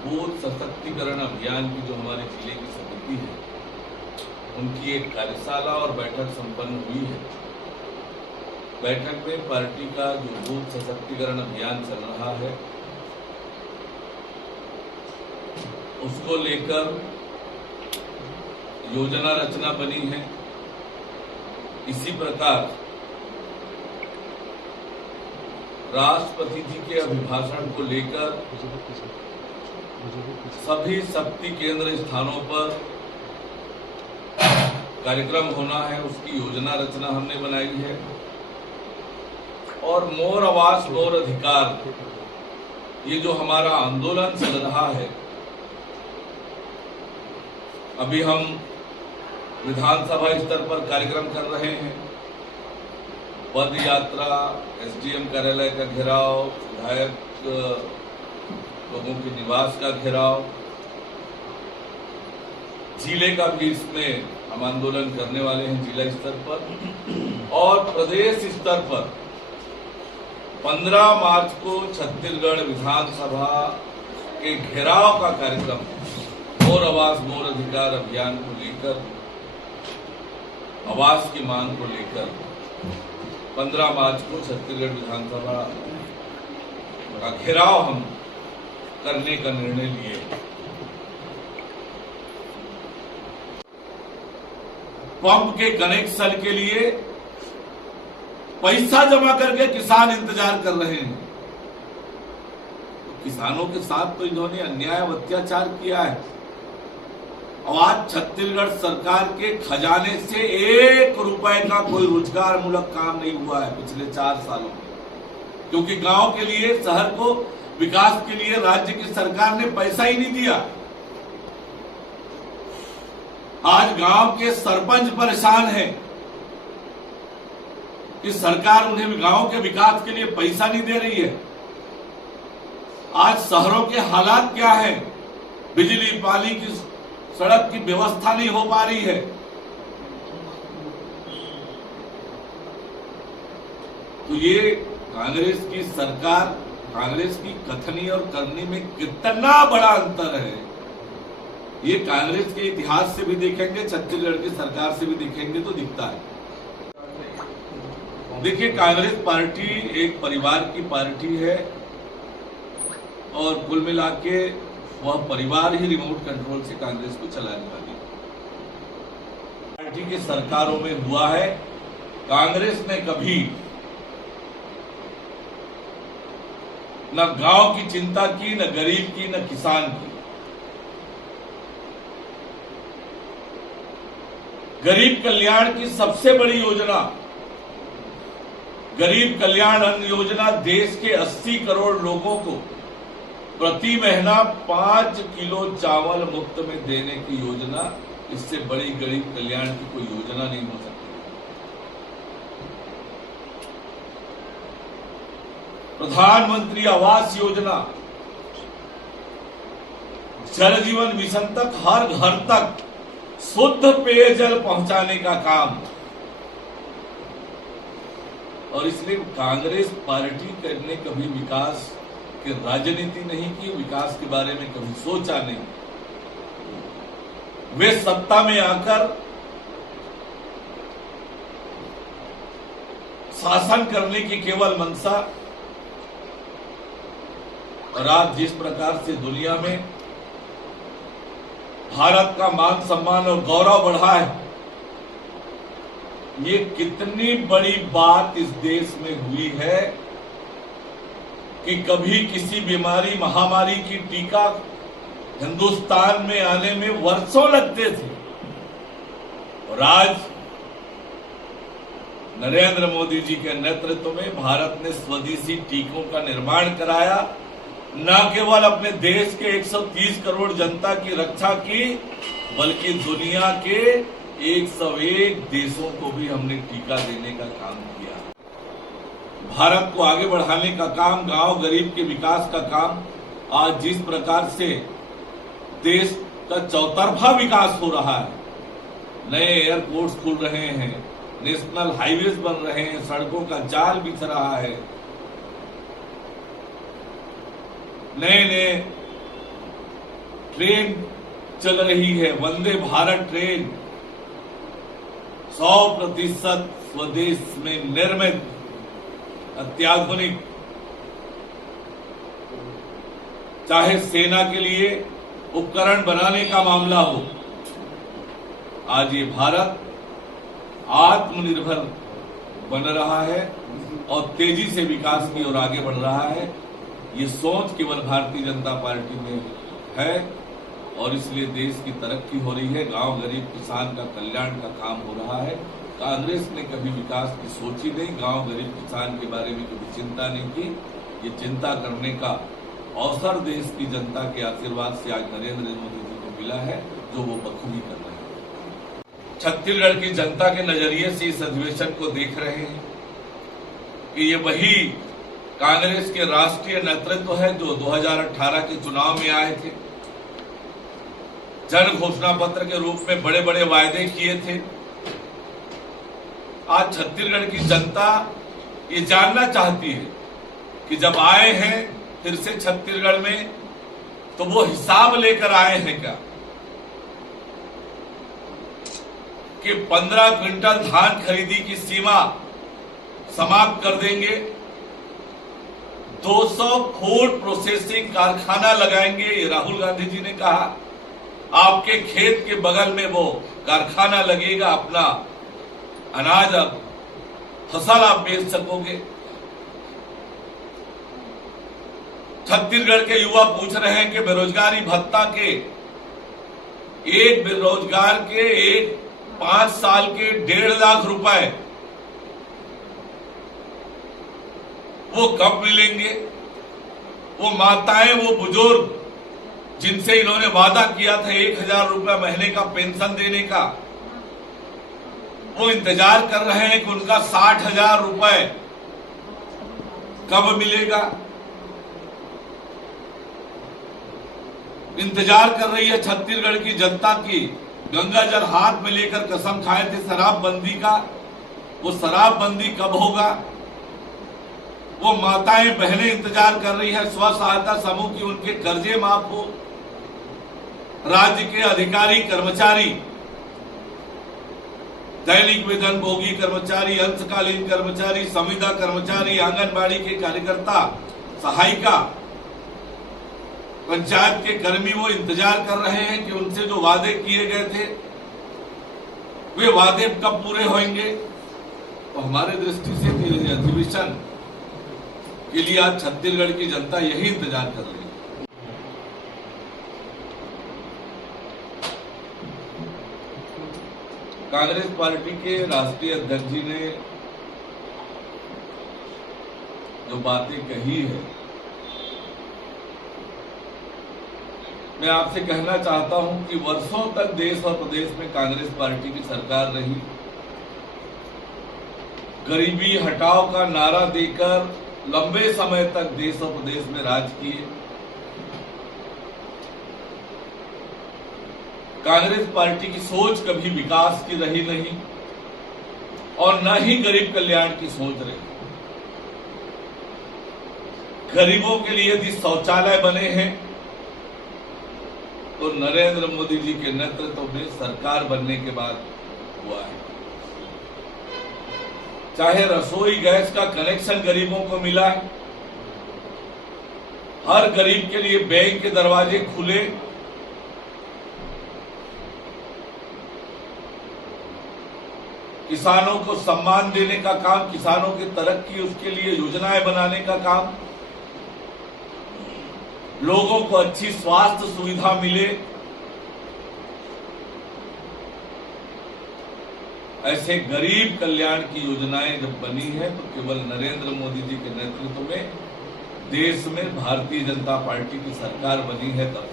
Booth सशक्तिकरण अभियान की जो हमारे जिले की समिति है, उनकी एक कार्यशाला और बैठक संपन्न हुई है। बैठक में पार्टी का जो बूथ सशक्तिकरण अभियान चल रहा है, उसको लेकर योजना रचना बनी है। इसी प्रकार राष्ट्रपति जी के अभिभाषण को लेकर सभी शक्ति केंद्र स्थानों पर कार्यक्रम होना है, उसकी योजना रचना हमने बनाई है। और मोर आवाज मोर अधिकार, ये जो हमारा आंदोलन चल रहा है, अभी हम विधानसभा स्तर पर कार्यक्रम कर रहे हैं। पद यात्रा, एसडीएम कार्यालय का घेराव, विधायक लोगों के निवास का घेराव, जिले का भी इसमें हम आंदोलन करने वाले हैं जिला स्तर पर। और प्रदेश स्तर पर 15 मार्च को छत्तीसगढ़ विधानसभा के घेराव का कार्यक्रम मोर आवाज मोर अधिकार अभियान को लेकर, आवास की मांग को लेकर 15 मार्च को छत्तीसगढ़ विधानसभा का घेराव हम करने का निर्णय लिए। पंप के कनेक्शन के लिए पैसा जमा करके किसान इंतजार कर रहे हैं। किसानों के साथ तो इन्होंने अन्याय और अत्याचार किया है। आज छत्तीसगढ़ सरकार के खजाने से 1 रुपए का कोई रोजगार मूलक काम नहीं हुआ है पिछले 4 सालों में, क्योंकि गांव के लिए, शहर को विकास के लिए राज्य की सरकार ने पैसा ही नहीं दिया। आज गांव के सरपंच परेशान हैं कि सरकार उन्हें गांव के विकास के लिए पैसा नहीं दे रही है। आज शहरों के हालात क्या है, बिजली, पानी की, सड़क की व्यवस्था नहीं हो पा रही है। तो ये कांग्रेस की सरकार, कांग्रेस की कथनी और करनी में कितना बड़ा अंतर है, ये कांग्रेस के इतिहास से भी देखेंगे, छत्तीसगढ़ की सरकार से भी देखेंगे तो दिखता है। देखिए, कांग्रेस पार्टी एक परिवार की पार्टी है और कुल मिला के वह परिवार ही रिमोट कंट्रोल से कांग्रेस को चलाने वाली पार्टी की सरकारों में हुआ है। कांग्रेस ने कभी न गांव की चिंता की, न गरीब की, न किसान की। गरीब कल्याण की सबसे बड़ी योजना गरीब कल्याण अन्न योजना, देश के 80 करोड़ लोगों को प्रति महीना 5 किलो चावल मुफ्त में देने की योजना, इससे बड़ी गरीब कल्याण की कोई योजना नहीं हो सकती। प्रधानमंत्री आवास योजना, जल जीवन मिशन तक, हर घर तक शुद्ध पेयजल पहुंचाने का काम। और इसलिए कांग्रेस पार्टी ने कभी विकास की राजनीति नहीं की, विकास के बारे में कभी सोचा नहीं। वे सत्ता में आकर शासन करने की केवल मंशा, और आज जिस प्रकार से दुनिया में भारत का मान सम्मान और गौरव बढ़ा है, ये कितनी बड़ी बात इस देश में हुई है कि कभी किसी बीमारी, महामारी की टीका हिंदुस्तान में आने में वर्षों लगते थे, और आज नरेंद्र मोदी जी के नेतृत्व में भारत ने स्वदेशी टीकों का निर्माण कराया। न केवल अपने देश के 130 करोड़ जनता की रक्षा की, बल्कि दुनिया के 101 देशों को भी हमने टीका देने का काम किया। भारत को आगे बढ़ाने का काम, गांव गरीब के विकास का काम, आज जिस प्रकार से देश का चौतरफा विकास हो रहा है, नए एयरपोर्ट्स खुल रहे हैं, नेशनल हाईवेज बन रहे हैं, सड़कों का जाल बिछ रहा है, नए नए ट्रेन चल रही है, वंदे भारत ट्रेन 100% स्वदेश में निर्मित अत्याधुनिक, चाहे सेना के लिए उपकरण बनाने का मामला हो, आज ये भारत आत्मनिर्भर बन रहा है और तेजी से विकास की ओर आगे बढ़ रहा है। ये सोच केवल भारतीय जनता पार्टी में है और इसलिए देश की तरक्की हो रही है, गांव गरीब किसान का कल्याण का काम हो रहा है। कांग्रेस ने कभी विकास की सोची नहीं, गांव गरीब किसान के बारे में कभी चिंता नहीं की। ये चिंता करने का अवसर देश की जनता के आशीर्वाद से आज नरेंद्र मोदी जी को मिला है, जो वो बखूबी कर रहे हैं। छत्तीसगढ़ की जनता के नजरिए से इस अधिवेशन को देख रहे हैं कि ये वही कांग्रेस के राष्ट्रीय नेतृत्व है जो 2018 के चुनाव में आए थे, जन घोषणा पत्र के रूप में बड़े बड़े वायदे किए थे। आज छत्तीसगढ़ की जनता ये जानना चाहती है कि जब आए हैं फिर से छत्तीसगढ़ में, तो वो हिसाब लेकर आए हैं क्या कि 15 क्विंटल धान खरीदी की सीमा समाप्त कर देंगे, 200 फूड प्रोसेसिंग कारखाना लगाएंगे। ये राहुल गांधी जी ने कहा, आपके खेत के बगल में वो कारखाना लगेगा, अपना अनाज अब फसल आप बेच सकोगे। छत्तीसगढ़ के युवा पूछ रहे हैं कि बेरोजगारी भत्ता के एक बेरोजगार के 5 साल के 1.5 लाख रुपए वो कब मिलेंगे। वो माताएं, वो बुजुर्ग जिनसे इन्होंने वादा किया था 1,000 रुपए महीने का पेंशन देने का, वो इंतजार कर रहे हैं कि उनका 60,000 रुपए कब मिलेगा। इंतजार कर रही है छत्तीसगढ़ की जनता की। गंगा जल हाथ में लेकर कसम खाए थे शराबबंदी का, वो शराबबंदी कब होगा। वो माताएं बहनें इंतजार कर रही है स्व सहायता समूह की उनके कर्जे माफ हो। राज्य के अधिकारी कर्मचारी, दैनिक वेतन भोगी कर्मचारी, अंशकालीन कर्मचारी, संविदा कर्मचारी, आंगनबाड़ी के कार्यकर्ता, सहायिका, पंचायत के कर्मी, वो इंतजार कर रहे हैं कि उनसे जो वादे किए गए थे वे वादे कब पूरे होंगे। तो हमारे दृष्टि से अधिवेशन के लिए आज छत्तीसगढ़ की जनता यही इंतजार कर रही है। कांग्रेस पार्टी के राष्ट्रीय अध्यक्ष जी ने जो बातें कही है, मैं आपसे कहना चाहता हूं कि वर्षों तक देश और प्रदेश में कांग्रेस पार्टी की सरकार रही। गरीबी हटाओ का नारा देकर लंबे समय तक देश और प्रदेश में राज किए। कांग्रेस पार्टी की सोच कभी विकास की रही नहीं और न ही गरीब कल्याण की सोच रही। गरीबों के लिए यदि शौचालय बने हैं तो नरेंद्र मोदी जी के नेतृत्व में सरकार बनने के बाद हुआ है। चाहे रसोई गैस का कनेक्शन गरीबों को मिला है, हर गरीब के लिए बैंक के दरवाजे खुले, किसानों को सम्मान देने का काम, किसानों की तरक्की, उसके लिए योजनाएं बनाने का काम, लोगों को अच्छी स्वास्थ्य सुविधा मिले, ऐसे गरीब कल्याण की योजनाएं जब बनी है तो केवल नरेंद्र मोदी जी के नेतृत्व में देश में भारतीय जनता पार्टी की सरकार बनी है तब